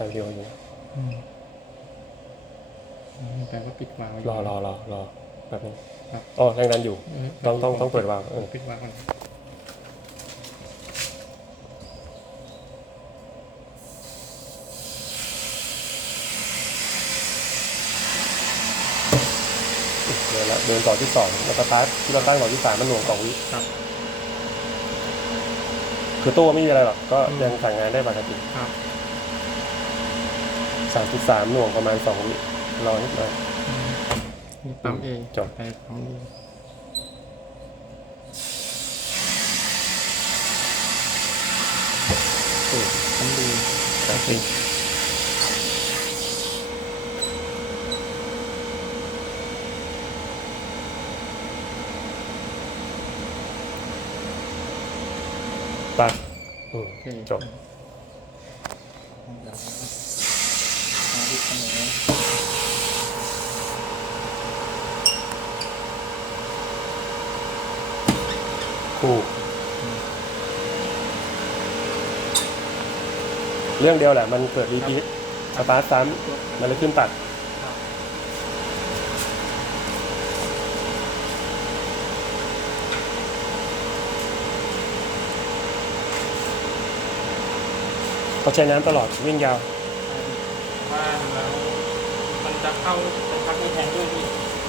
ถ่ายวิดีโออยู่อืมอืมแปลว่าปิดวาล์วยู่รอรอรอรอแป๊บนึงครับอ๋อแรงดันอยู่เต้องต้องต้องเปิดวาล์วเออปิดวาล์วก่อนเดินละเดินต่อที่สองแล้วสตาร์ทที่เราตั้งต่อที่สามมันหน่วงสองวิครับคือตู้ไม่มีอะไรหรอกก็ยังสั่งงานได้ปกติครับ สามจุดสามหน่วงประมาณสองวิรอนิดหน่อยอืมนี่ปั๊มเอจบไปปั๊มดีเออปั๊มดีครับจริงไปอืมโอเคจบ เดี๋ยวมาดูเสนอ คู่เรื่องเดียวแหละ มันเกิดรีพีทสตาร์ทซ้ำมันเลยขึ้นตัดครับเขาใช้น้ำตลอดวิ่งยาว ว่าแล้วมันจะเข้าเป็นพักมีแทนด้วย